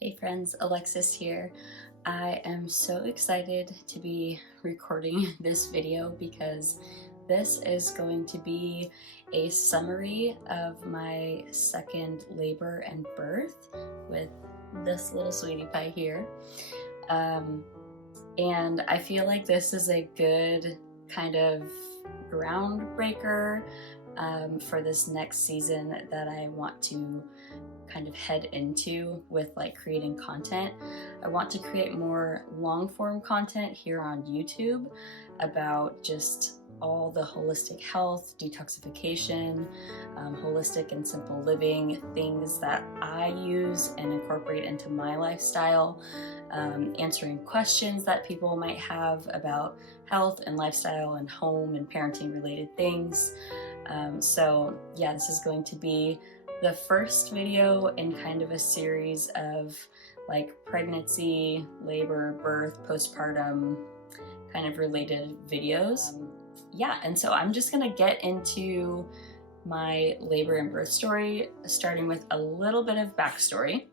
Hey friends, Alexis here. I am so excited to be recording this video because this is going to be a summary of my second labor and birth with this little sweetie pie here. And I feel like this is a good kind of groundbreaker for this next season that I want to kind of head into with like creating content. I want to create more long form content here on YouTube about just all the holistic health, detoxification, holistic and simple living, things that I use and incorporate into my lifestyle, answering questions that people might have about health and lifestyle and home and parenting related things. So yeah, this is going to be the first video in kind of a series of like pregnancy, labor, birth, postpartum kind of related videos. Yeah, and so I'm just gonna get into my labor and birth story, starting with a little bit of backstory,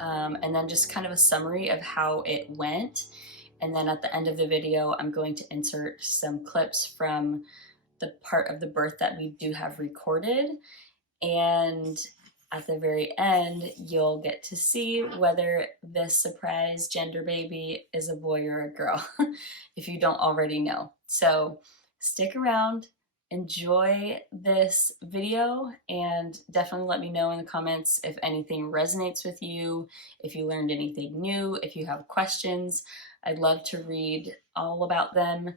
and then just kind of a summary of how it went. And then at the end of the video, I'm going to insert some clips from the part of the birth that we do have recorded. And at the very end, you'll get to see whether this surprise gender baby is a boy or a girl, if you don't already know. So stick around, enjoy this video, and definitely let me know in the comments if anything resonates with you, if you learned anything new, if you have questions. I'd love to read all about them,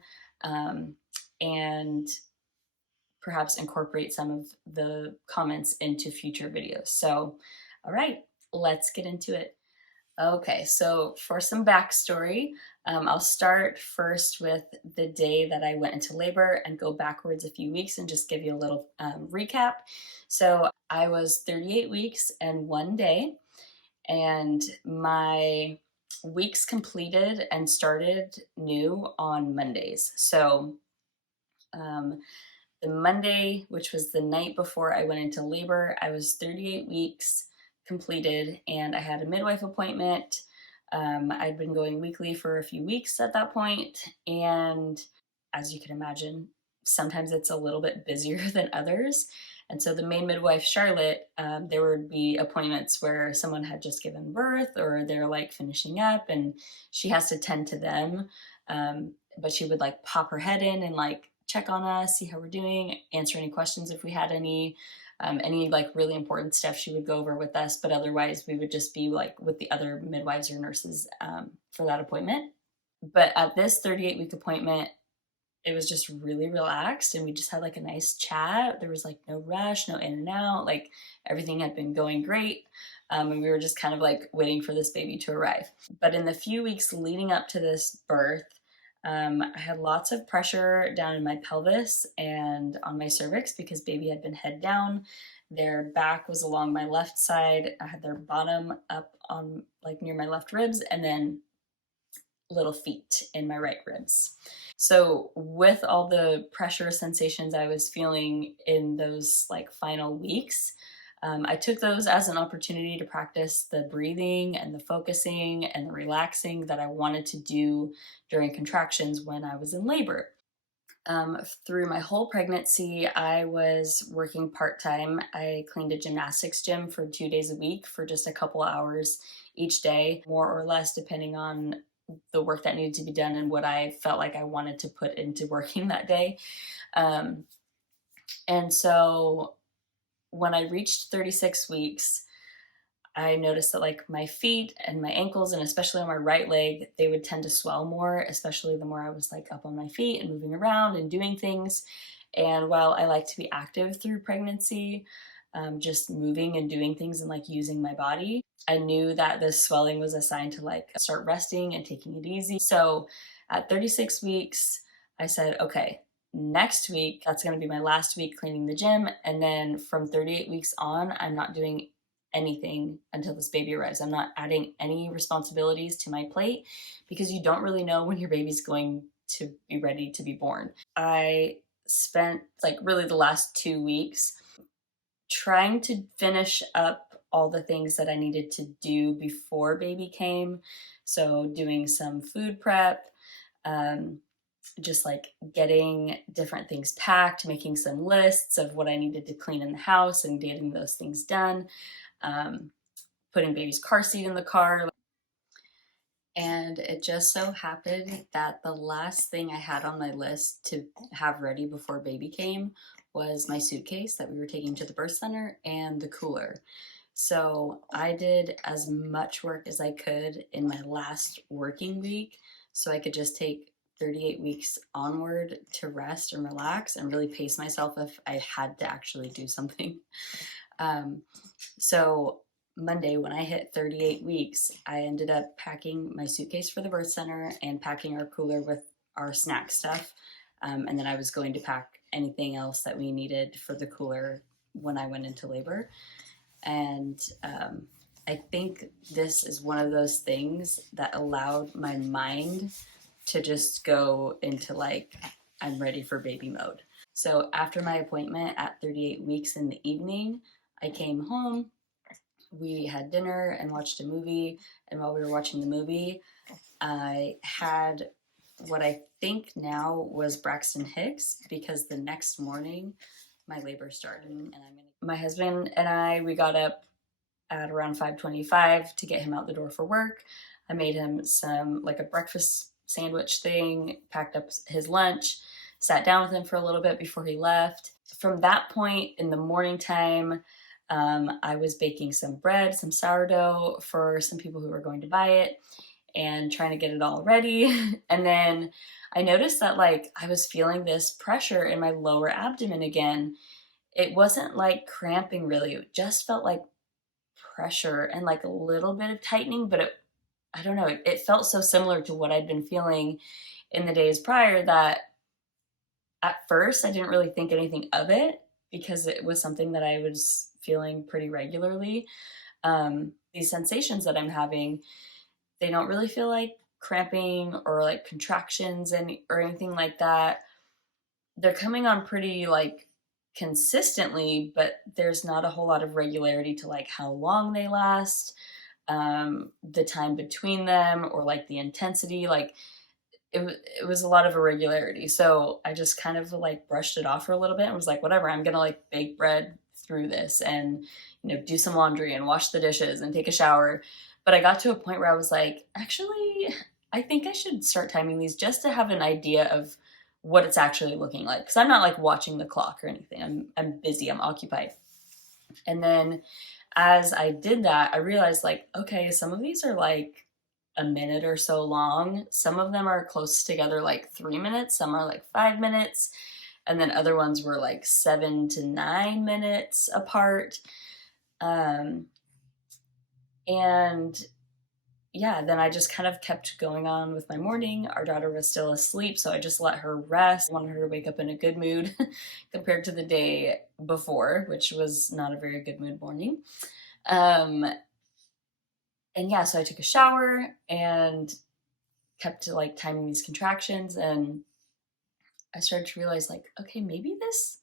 and perhaps incorporate some of the comments into future videos. So, all right, let's get into it. Okay, so for some backstory, I'll start first with the day that I went into labor and go backwards a few weeks and just give you a little recap. So I was 38 weeks and 1 day, and my weeks completed and started new on Mondays. So the Monday, which was the night before I went into labor, I was 38 weeks completed and I had a midwife appointment. I'd been going weekly for a few weeks at that point, and as you can imagine, sometimes it's a little bit busier than others. And so the main midwife, Charlotte, there would be appointments where someone had just given birth or they're like finishing up and she has to tend to them. But she would like pop her head in and like check on us, see how we're doing, answer any questions if we had any like really important stuff she would go over with us, but otherwise we would just be like with the other midwives or nurses for that appointment. But at this 38-week appointment, it was just really relaxed and we just had like a nice chat. There was like no rush, no in and out, like everything had been going great. And we were just kind of like waiting for this baby to arrive. But in the few weeks leading up to this birth, I had lots of pressure down in my pelvis and on my cervix because baby had been head down. Their back was along my left side. I had their bottom up on like near my left ribs, and then little feet in my right ribs. So with all the pressure sensations I was feeling in those like final weeks, I took those as an opportunity to practice the breathing and the focusing and the relaxing that I wanted to do during contractions when I was in labor. Through my whole pregnancy, I was working part-time. I cleaned a gymnastics gym for 2 days a week for just a couple hours each day, more or less depending on the work that needed to be done and what I felt like I wanted to put into working that day. And so when I reached 36 weeks, I noticed that like my feet and my ankles, and especially on my right leg, they would tend to swell more, especially the more I was like up on my feet and moving around and doing things. And while I like to be active through pregnancy, just moving and doing things and like using my body, I knew that this swelling was a sign to like start resting and taking it easy. So at 36 weeks, I said, okay, next week, that's going to be my last week cleaning the gym. And then from 38 weeks on, I'm not doing anything until this baby arrives. I'm not adding any responsibilities to my plate because you don't really know when your baby's going to be ready to be born. I spent like really the last 2 weeks trying to finish up all the things that I needed to do before baby came. So doing some food prep, um, just like getting different things packed, making some lists of what I needed to clean in the house and getting those things done, um, putting baby's car seat in the car. And it just so happened that the last thing I had on my list to have ready before baby came was my suitcase that we were taking to the birth center and the cooler. So I did as much work as I could in my last working week so I could just take 38 weeks onward to rest and relax and really pace myself if I had to actually do something. So Monday, when I hit 38 weeks, I ended up packing my suitcase for the birth center and packing our cooler with our snack stuff. And then I was going to pack anything else that we needed for the cooler when I went into labor. And I think this is one of those things that allowed my mind to just go into like, I'm ready for baby mode. So after my appointment at 38 weeks in the evening, I came home, we had dinner and watched a movie. And while we were watching the movie, I had what I think now was Braxton Hicks, because the next morning my labor started. And my husband and I, we got up at around 5:25 to get him out the door for work. I made him some, like a breakfast sandwich thing, packed up his lunch, sat down with him for a little bit before he left. From that point in the morning time, I was baking some bread, some sourdough for some people who were going to buy it and trying to get it all ready. And then I noticed that like I was feeling this pressure in my lower abdomen again. It wasn't like cramping really, it just felt like pressure and like a little bit of tightening, but I don't know, it felt so similar to what I'd been feeling in the days prior that at first I didn't really think anything of it because it was something that I was feeling pretty regularly. These sensations that I'm having, they don't really feel like cramping or like contractions or anything like that. They're coming on pretty like consistently, but there's not a whole lot of regularity to like how long they last, the time between them, or like the intensity. Like it was a lot of irregularity. So I just kind of like brushed it off for a little bit and was like, whatever, I'm gonna like bake bread through this and, you know, do some laundry and wash the dishes and take a shower. But I got to a point where I was like, actually, I think I should start timing these just to have an idea of what it's actually looking like. Because I'm not like watching the clock or anything. I'm busy, I'm occupied. And then as I did that, I realized like, okay, some of these are like a minute or so long. Some of them are close together, like 3 minutes. Some are like 5 minutes. And then other ones were like 7 to 9 minutes apart. And yeah, then I just kind of kept going on with my morning. Our daughter was still asleep, so I just let her rest. I wanted her to wake up in a good mood compared to the day before, which was not a very good mood morning. And yeah, so I took a shower and kept like timing these contractions, and I started to realize like, okay, maybe this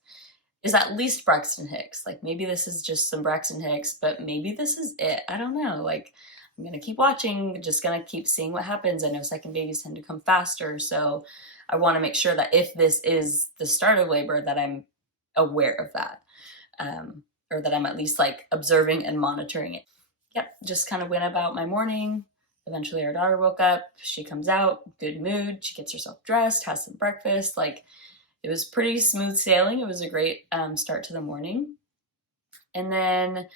is at least Braxton Hicks. Like maybe this is just some Braxton Hicks, but maybe this is it. I don't know. Like I'm going to keep watching, just going to keep seeing what happens. I know second babies tend to come faster. So I want to make sure that if this is the start of labor, that I'm aware of that. Or that I'm at least like observing and monitoring it. Yep, just kind of went about my morning. Eventually our daughter woke up. She comes out, good mood. She gets herself dressed, has some breakfast. Like it was pretty smooth sailing. It was a great start to the morning. And then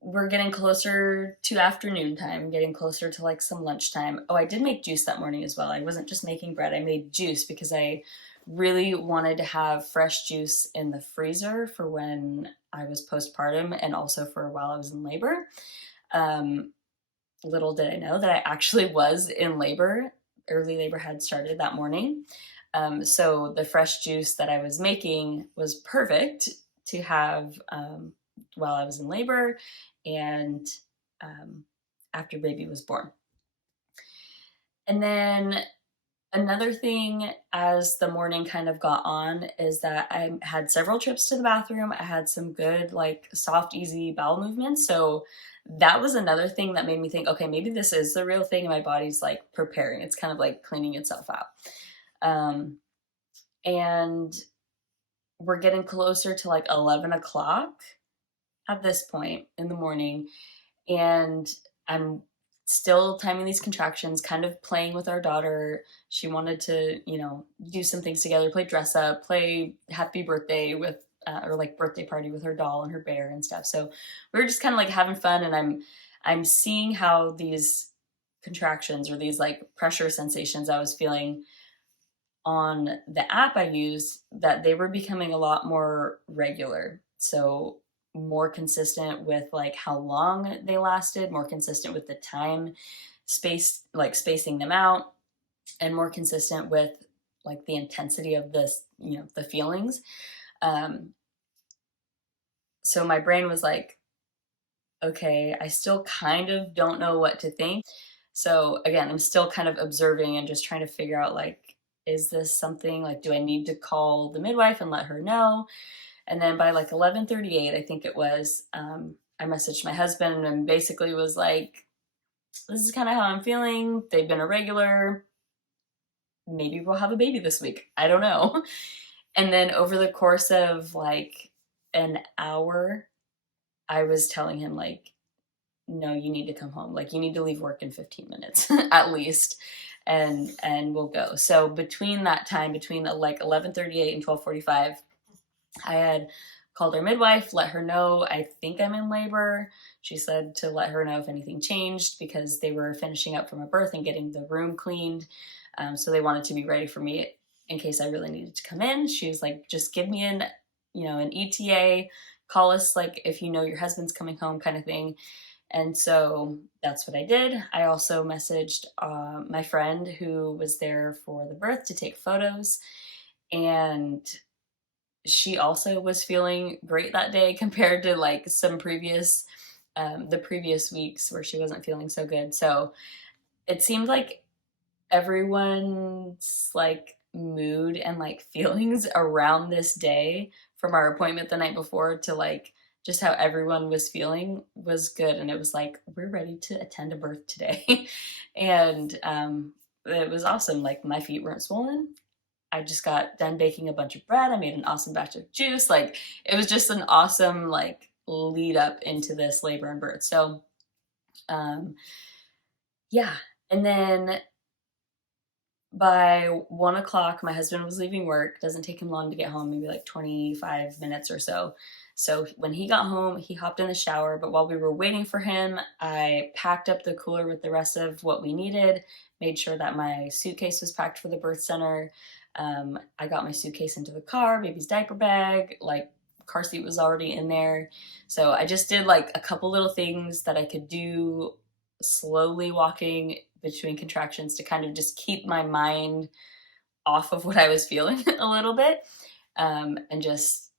we're getting closer to afternoon time, getting closer to like some lunchtime. Oh, I did make juice that morning as well. I wasn't just making bread. I made juice because I really wanted to have fresh juice in the freezer for when I was postpartum and also for while I was in labor. Little did I know that I actually was in labor. Early labor had started that morning. So the fresh juice that I was making was perfect to have while I was in labor and after baby was born. And then Another thing as the morning kind of got on is that I had several trips to the bathroom. I had some good, like, soft, easy bowel movements. So that was another thing that made me think, okay, maybe this is the real thing and my body's like preparing. It's kind of like cleaning itself out. Um, and we're getting closer to like 11 o'clock at this point in the morning. And I'm still timing these contractions, kind of playing with our daughter. She wanted to, do some things together, play dress up, play happy birthday with, or like birthday party with her doll and her bear and stuff. So we were just kind of like having fun, and I'm seeing how these contractions or these like pressure sensations I was feeling on the app I used, that they were becoming a lot more regular. So more consistent with like how long they lasted, more consistent with the time, like spacing them out, and more consistent with like the intensity of this, the feelings. Um, so my brain was like, okay, I still kind of don't know what to think. So again, I'm still kind of observing and just trying to figure out, like, is this something, like, do I need to call the midwife and let her know? And then by like 11:38, I think it was, I messaged my husband and basically was like, this is kind of how I'm feeling. They've been irregular. Maybe we'll have a baby this week. I don't know. And then over the course of like an hour, I was telling him, like, no, you need to come home. Like, you need to leave work in 15 minutes at least, and we'll go. So between that time, between like 11:38 and 12:45, I had called our midwife, let her know I think I'm in labor. She said to let her know if anything changed, because they were finishing up from a birth and getting the room cleaned. So they wanted to be ready for me in case I really needed to come in. She was like, just give me an ETA, call us like if you know your husband's coming home, kind of thing. And so that's what I did. I also messaged my friend who was there for the birth to take photos, and she also was feeling great that day compared to like some the previous weeks where she wasn't feeling so good. So it seemed like everyone's like mood and like feelings around this day, from our appointment the night before to like just how everyone was feeling, was good. And it was like, we're ready to attend a birth today. And it was awesome. Like, my feet weren't swollen. I just got done baking a bunch of bread. I made an awesome batch of juice. Like, it was just an awesome like lead up into this labor and birth. So yeah. And then by 1 o'clock, my husband was leaving work. Doesn't take him long to get home, maybe like 25 minutes or so. So when he got home, he hopped in the shower. But while we were waiting for him, I packed up the cooler with the rest of what we needed, made sure that my suitcase was packed for the birth center. I got my suitcase into the car, baby's diaper bag, like car seat was already in there. So I just did like a couple little things that I could do slowly walking between contractions to kind of just keep my mind off of what I was feeling a little bit. And just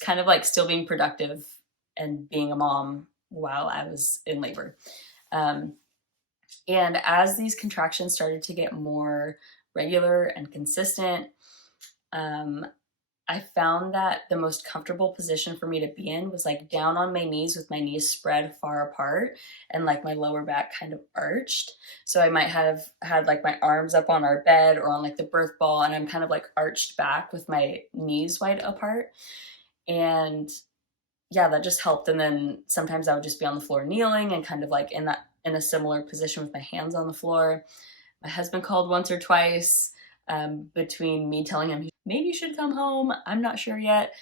kind of like still being productive and being a mom while I was in labor. And as these contractions started to get more regular and consistent, I found that the most comfortable position for me to be in was like down on my knees with my knees spread far apart and like my lower back kind of arched. So I might have had like my arms up on our bed or on like the birth ball, and I'm kind of like arched back with my knees wide apart. And yeah, that just helped. And then sometimes I would just be on the floor kneeling and kind of like in a similar position with my hands on the floor. My husband called once or twice, between me telling him maybe you should come home, I'm not sure yet,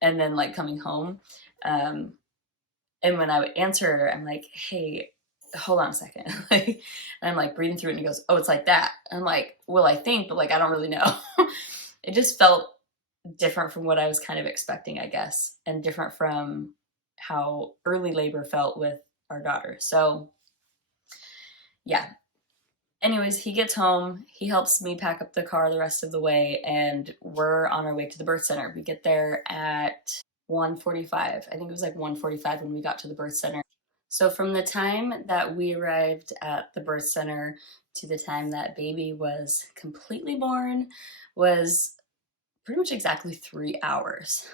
and then like coming home. And when I would answer, I'm like, hey, hold on a second. Like, and I'm like breathing through it, and he goes, oh, it's like that. I'm like, well, I think, but like, I don't really know. It just felt different from what I was kind of expecting, I guess, and different from how early labor felt with our daughter. So yeah. Anyways, he gets home, he helps me pack up the car the rest of the way, and we're on our way to the birth center. We get there at 1:45. I think it was like 1:45 when we got to the birth center. So from the time that we arrived at the birth center to the time that baby was completely born was pretty much exactly 3 hours.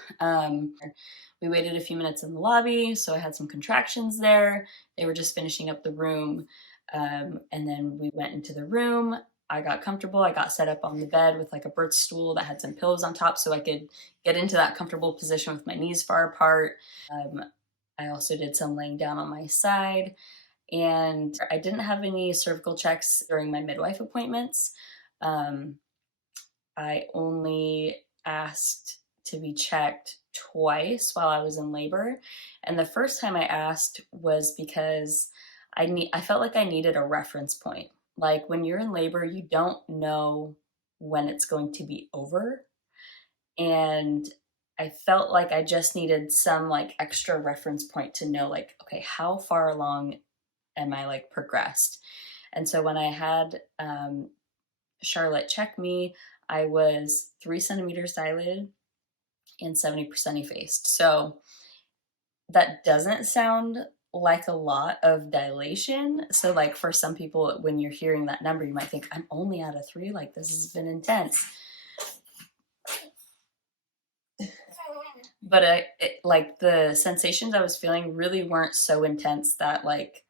We waited a few minutes in the lobby, so I had some contractions there. They were just finishing up the room. And then we went into the room. I got comfortable. I got set up on the bed with like a birth stool that had some pillows on top so I could get into that comfortable position with my knees far apart. Um, I also did some laying down on my side. And I didn't have any cervical checks during my midwife appointments. Um, I only asked to be checked twice while I was in labor. And the first time I asked was because I felt like I needed a reference point. Like when you're in labor, you don't know when it's going to be over. And I felt like I just needed some like extra reference point to know like, okay, how far along am I like progressed? And so when I had Charlotte check me, I was 3 centimeters dilated and 70% effaced. So that doesn't sound like a lot of dilation. So, like for some people, when you're hearing that number, you might think, I'm only at a 3, like this has been intense. But like the sensations I was feeling really weren't so intense that like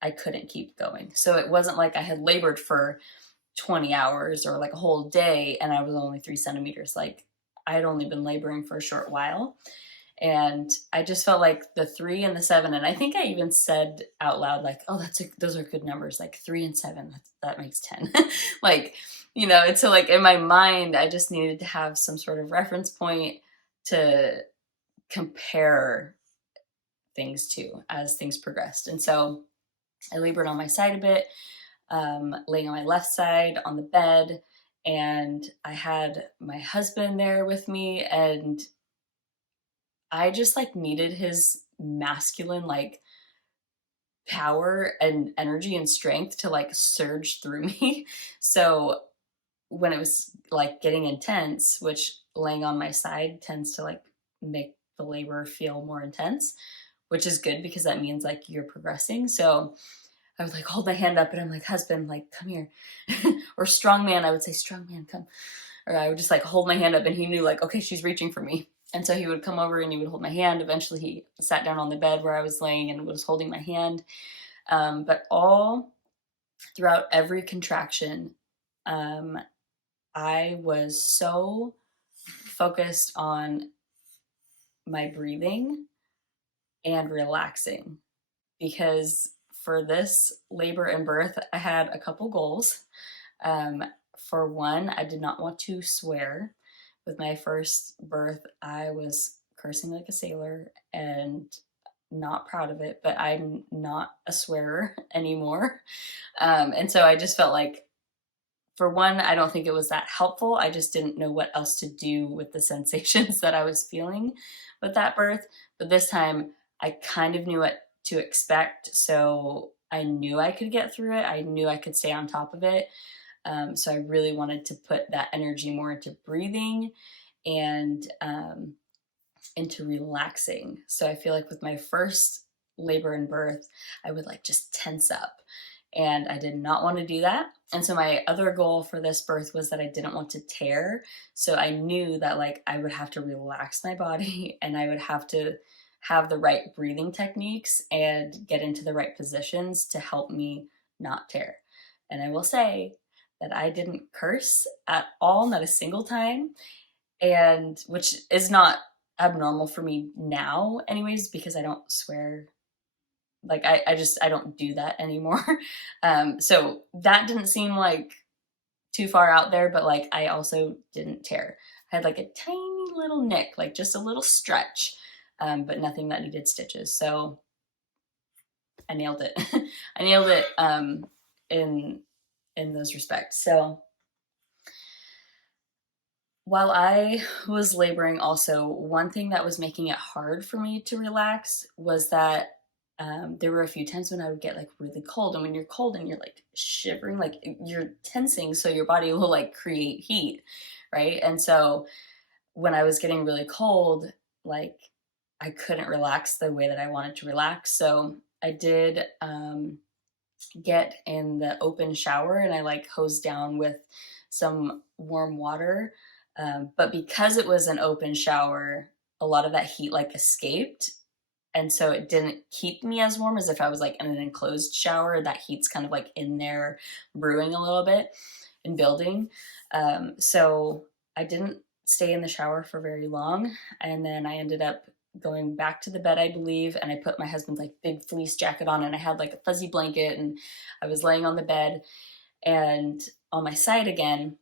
I couldn't keep going. So it wasn't like I had labored for 20 hours or like a whole day and I was only 3 centimeters. Like I had only been laboring for a short while. And I just felt like the 3 and the 7, and I think I even said out loud, like, oh, those are good numbers, like 3 and 7, that makes 10. Like, and so like in my mind, I just needed to have some sort of reference point to compare things to as things progressed. And so I labored on my side a bit, laying on my left side on the bed, and I had my husband there with me, and I just like needed his masculine like power and energy and strength to like surge through me. So when it was like getting intense, which laying on my side tends to like make the labor feel more intense, which is good because that means like you're progressing. So I would like hold my hand up and I'm like, husband, like, come here. Or strong man, I would say, strong man, come. Or I would just like hold my hand up and he knew like, okay, she's reaching for me. And so he would come over and he would hold my hand. Eventually he sat down on the bed where I was laying and was holding my hand. But all throughout every contraction, I was so focused on my breathing and relaxing because for this labor and birth, I had a couple goals. For one, I did not want to swear. With my first birth, I was cursing like a sailor and not proud of it, but I'm not a swearer anymore. And so I just felt like, for one, I don't think it was that helpful. I just didn't know what else to do with the sensations that I was feeling with that birth. But this time, I kind of knew what to expect. So I knew I could get through it. I knew I could stay on top of it. So I really wanted to put that energy more into breathing and into relaxing. So I feel like with my first labor and birth, I would like just tense up. And I did not want to do that. And so my other goal for this birth was that I didn't want to tear. So I knew that like I would have to relax my body and I would have to have the right breathing techniques and get into the right positions to help me not tear. And I will say that I didn't curse at all, not a single time, and which is not abnormal for me now anyways because I don't swear. Like I don't do that anymore. So that didn't seem like too far out there, but like I also didn't tear. I had like a tiny little nick, like just a little stretch, but nothing that needed stitches. So I nailed it. I nailed it in those respects. So while I was laboring also, one thing that was making it hard for me to relax was that there were a few times when I would get like really cold. And when you're cold and you're like shivering, like you're tensing so your body will like create heat, right? And so when I was getting really cold, like I couldn't relax the way that I wanted to relax. So I did get in the open shower and I like hosed down with some warm water. But because it was an open shower, a lot of that heat like escaped. And so it didn't keep me as warm as if I was like in an enclosed shower. That heat's kind of like in there brewing a little bit and building. So I didn't stay in the shower for very long. And then I ended up going back to the bed, I believe, and I put my husband's like big fleece jacket on and I had like a fuzzy blanket and I was laying on the bed and on my side again.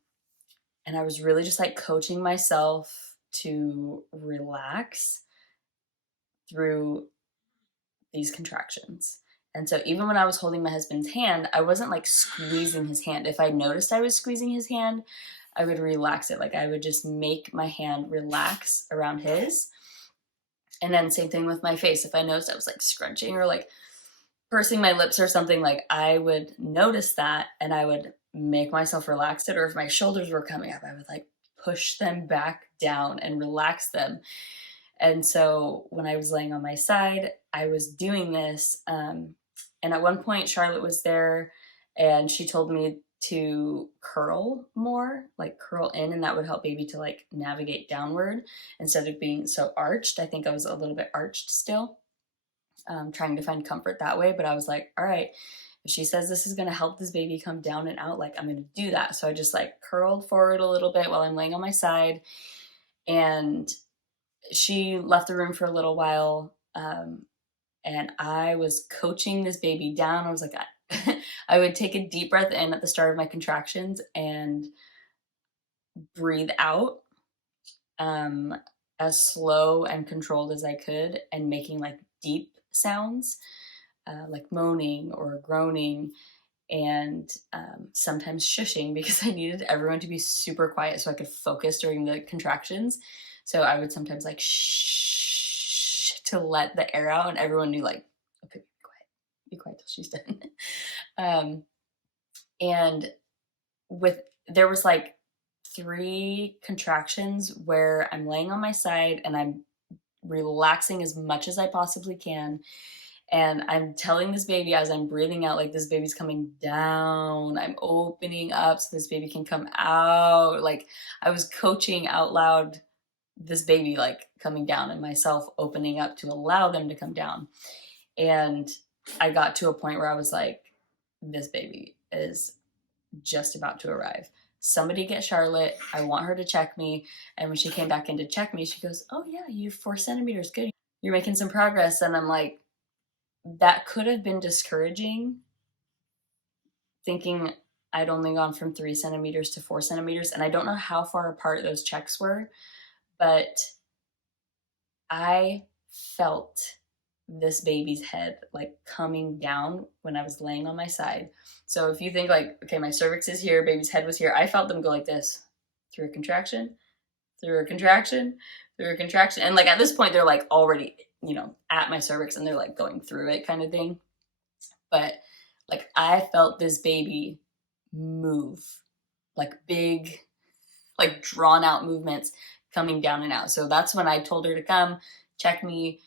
And I was really just like coaching myself to relax through these contractions. And so even when I was holding my husband's hand, I wasn't like squeezing his hand. If I noticed I was squeezing his hand, I would relax it. Like I would just make my hand relax around his. And then same thing with my face. If I noticed I was like scrunching or like pursing my lips or something, like I would notice that and I would make myself relax it. Or if my shoulders were coming up, I would like push them back down and relax them. And so when I was laying on my side, I was doing this. And at one point, Charlotte was there and she told me to curl more, like curl in, and that would help baby to like navigate downward instead of being so arched. I think I was a little bit arched still, trying to find comfort that way. But I was like, all right, if she says this is going to help this baby come down and out, like I'm going to do that. So I just like curled forward a little bit while I'm laying on my side. And she left the room for a little while. And I was coaching this baby down. I was like, I would take a deep breath in at the start of my contractions and breathe out as slow and controlled as I could, and making like deep sounds, like moaning or groaning, and sometimes shushing because I needed everyone to be super quiet so I could focus during the contractions. So I would sometimes like shh to let the air out, and everyone knew like, okay, be quiet till she's done. And there was like 3 contractions where I'm laying on my side and I'm relaxing as much as I possibly can. And I'm telling this baby as I'm breathing out, like this baby's coming down. I'm opening up so this baby can come out. Like I was coaching out loud this baby like coming down and myself opening up to allow them to come down. And I got to a point where I was like, this baby is just about to arrive. Somebody get Charlotte. I want her to check me. And when she came back in to check me, she goes, oh yeah, you're 4 centimeters. Good. You're making some progress. And I'm like, that could have been discouraging, thinking I'd only gone from 3 centimeters to 4 centimeters. And I don't know how far apart those checks were, but I felt this baby's head like coming down when I was laying on my side. So if you think like, okay, my cervix is here, baby's head was here, I felt them go like this, through a contraction, through a contraction, through a contraction. And like at this point, they're like already, at my cervix and they're like going through it kind of thing. But like I felt this baby move, like big, like drawn out movements coming down and out. So that's when I told her to come check me.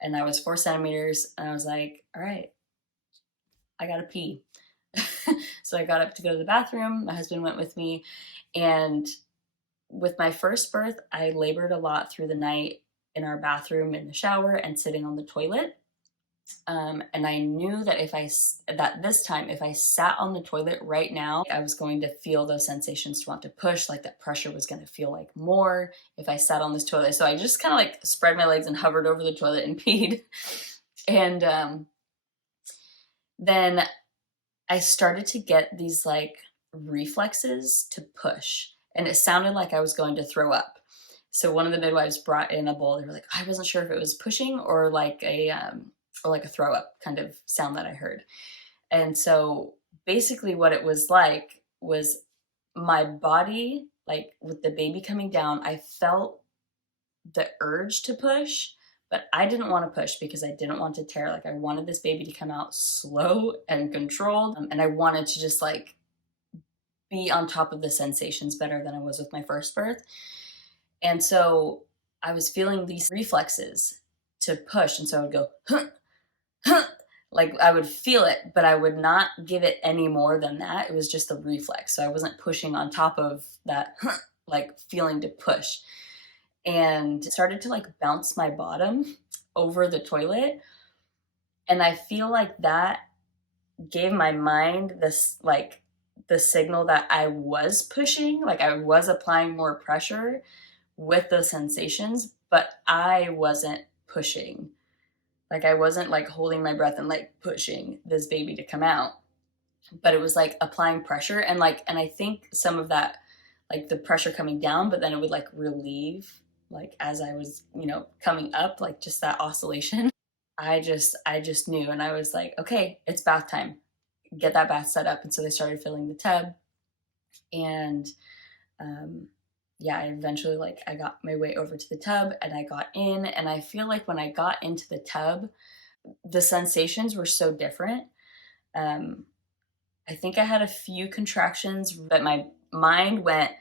And I was 4 centimeters and I was like, all right, I gotta pee. So I got up to go to the bathroom. My husband went with me. And with my first birth, I labored a lot through the night in our bathroom, in the shower, and sitting on the toilet. And I knew that this time, if I sat on the toilet right now, I was going to feel those sensations to want to push, like that pressure was going to feel like more if I sat on this toilet. So I just kind of like spread my legs and hovered over the toilet and peed. And then I started to get these like reflexes to push, and it sounded like I was going to throw up. So one of the midwives brought in a bowl. They were like, I wasn't sure if it was pushing or like a throw up kind of sound that I heard. And so basically what it was like was my body, like with the baby coming down, I felt the urge to push, but I didn't want to push because I didn't want to tear. Like I wanted this baby to come out slow and controlled. And I wanted to just like be on top of the sensations better than I was with my first birth. And so I was feeling these reflexes to push. And so I would go, huh, huh, like I would feel it, but I would not give it any more than that. It was just a reflex. So I wasn't pushing on top of that, like feeling to push, and started to like bounce my bottom over the toilet. And I feel like that gave my mind this, like, the signal that I was pushing, like I was applying more pressure with those sensations, but I wasn't pushing. Like I wasn't like holding my breath and like pushing this baby to come out, but it was like applying pressure, and like, and I think some of that, like the pressure coming down, but then it would like relieve, like as I was, coming up, like just that oscillation. I just knew, and I was like, okay, it's bath time. Get that bath set up. And so they started filling the tub, and yeah, I eventually, like, I got my way over to the tub and I got in, and I feel like when I got into the tub, the sensations were so different. I think I had a few contractions, but my mind went,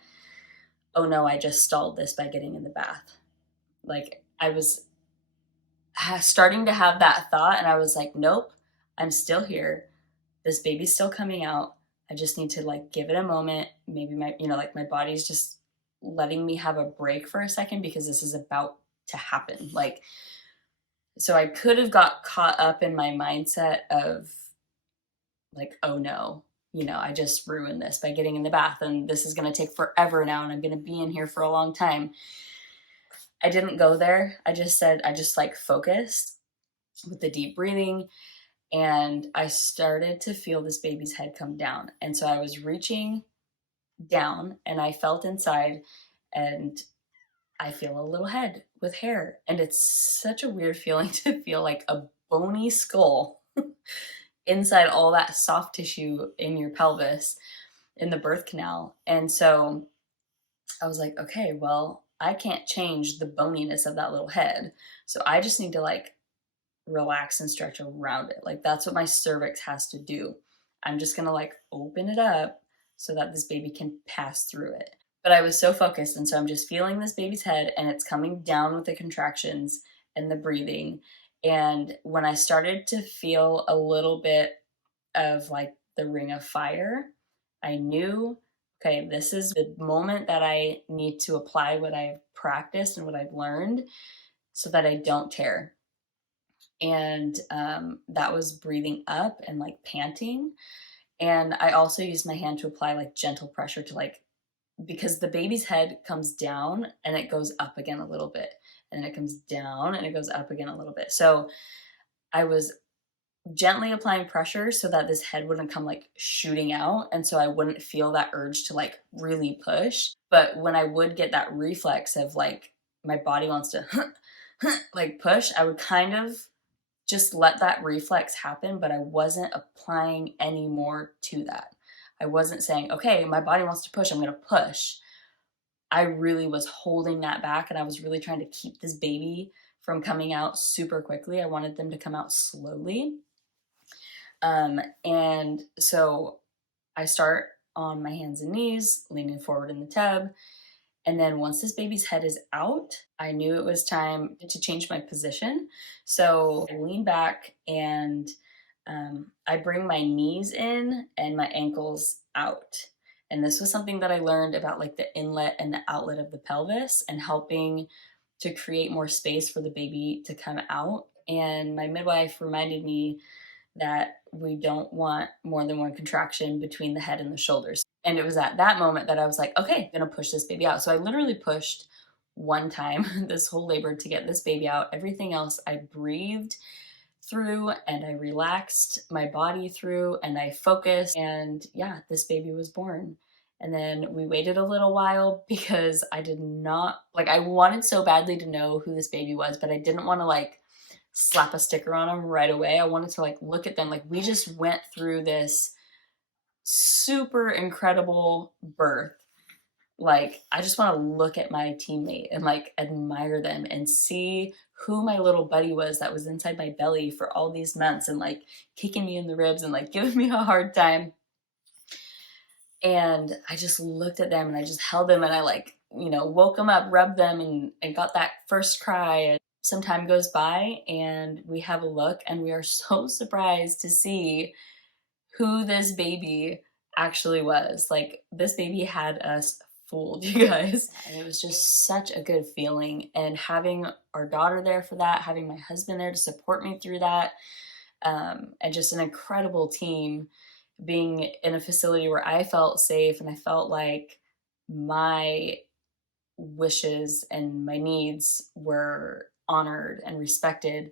oh no, I just stalled this by getting in the bath. Like I was starting to have that thought, and I was like, nope, I'm still here. This baby's still coming out. I just need to like give it a moment. Maybe my, like my body's just letting me have a break for a second because this is about to happen. Like, so I could have got caught up in my mindset of like, oh no, I just ruined this by getting in the bath, and this is going to take forever now, and I'm going to be in here for a long time. I didn't go there. I just like focused with the deep breathing, and I started to feel this baby's head come down. And so I was reaching down and I felt inside, and I feel a little head with hair. And it's such a weird feeling to feel like a bony skull inside all that soft tissue in your pelvis, in the birth canal. And so I was like, okay, well, I can't change the boniness of that little head. So I just need to like relax and stretch around it. Like that's what my cervix has to do. I'm just gonna like open it up so that this baby can pass through it. But I was so focused, and so I'm just feeling this baby's head, and it's coming down with the contractions and the breathing. And when I started to feel a little bit of like the ring of fire, I knew, okay, this is the moment that I need to apply what I've practiced and what I've learned so that I don't tear. And that was breathing up and like panting. And I also used my hand to apply like gentle pressure to like, because the baby's head comes down and it goes up again a little bit, and it comes down and it goes up again a little bit. So I was gently applying pressure so that this head wouldn't come like shooting out, and so I wouldn't feel that urge to like really push. But when I would get that reflex of like my body wants to like push, I would kind of just let that reflex happen, but I wasn't applying any more to that. I wasn't saying, okay, my body wants to push, I'm going to push. I really was holding that back, and I was really trying to keep this baby from coming out super quickly. I wanted them to come out slowly. And so I start on my hands and knees, leaning forward in the tub. And then once this baby's head is out, I knew it was time to change my position. So I lean back, and I bring my knees in and my ankles out. And this was something that I learned about like the inlet and the outlet of the pelvis, and helping to create more space for the baby to come out. And my midwife reminded me that we don't want more than one contraction between the head and the shoulders. And it was at that moment that I was like, okay, I'm gonna push this baby out. So I literally pushed one time this whole labor to get this baby out. Everything else I breathed through, and I relaxed my body through, and I focused, and yeah, this baby was born. And then we waited a little while because I did not, like, I wanted so badly to know who this baby was, but I didn't want to like slap a sticker on them right away. I wanted to like look at them. Like, we just went through this super incredible birth. Like, I just want to look at my teammate and like admire them and see who my little buddy was that was inside my belly for all these months and like kicking me in the ribs and like giving me a hard time. And I just looked at them and I just held them, and I like, woke them up, rubbed them, and got that first cry. some time goes by and we have a look and we are so surprised to see who this baby actually was. Like, this baby had us fooled, you guys. And it was just such a good feeling. And having our daughter there for that, having my husband there to support me through that, and just an incredible team, being in a facility where I felt safe and I felt like my wishes and my needs were honored and respected.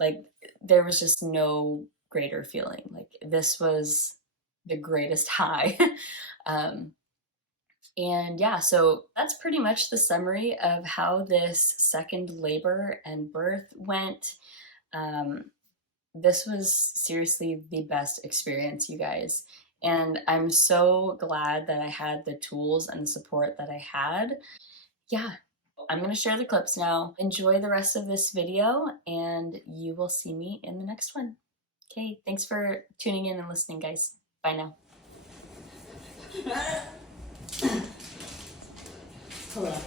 Like, there was just no greater feeling. Like, this was the greatest high. And yeah, so that's pretty much the summary of how this second labor and birth went. This was seriously the best experience, you guys. And I'm so glad that I had the tools and the support that I had. Yeah, I'm gonna share the clips now. Enjoy the rest of this video and you will see me in the next one. Okay, thanks for tuning in and listening, guys. Bye now. Pull up.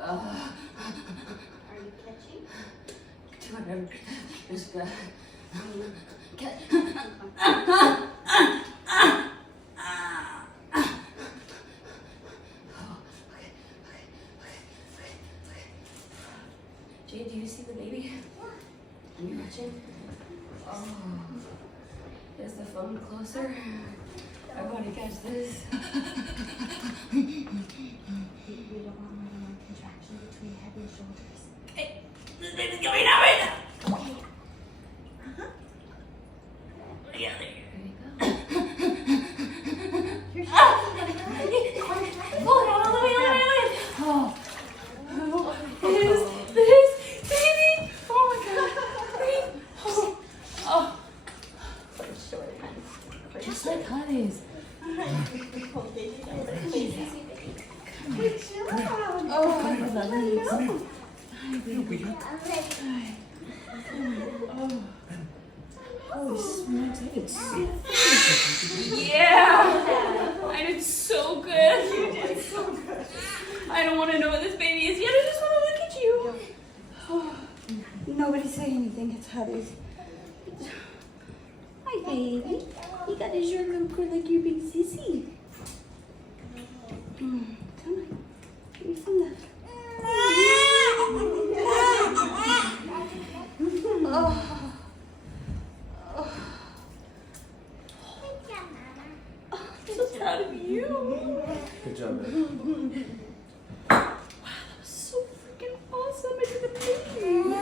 Are you catching? Whatever. Just Okay. Jade, do you see the baby? Are you watching? Oh. Is the phone closer? I want to catch this. You don't want more than one contraction between head and shoulders. Hey, this baby's coming out right now. Yeah, there you go. You're Pull it out all the way, all the way, all the way. Oh. This baby. Oh my God. Breathe. Oh. Just like honey's. Oh, I love you. Oh, yeah! I did so good. You did so good. I don't want to know what this baby is yet. I just want to look at you. Oh, nobody say anything. It's Heather's. Hi, baby. You got a short little cord like your big sissy. Come on. Give me some love. Oh. I'm so proud of you. Good job, babe. Wow, that was so freaking awesome. I did amazing.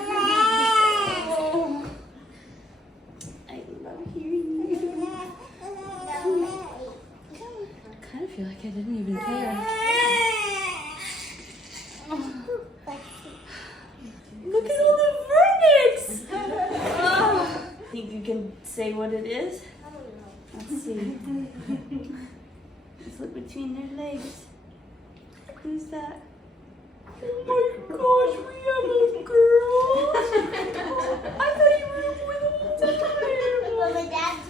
Oh. I love hearing you. I kind of feel like I didn't even care. Look at all the verdicts! Think you can say what it is? Let's see. Let's look between their legs. Who's that? Oh my gosh, we have a girl! I thought you were a boy the whole time! Well, my dad's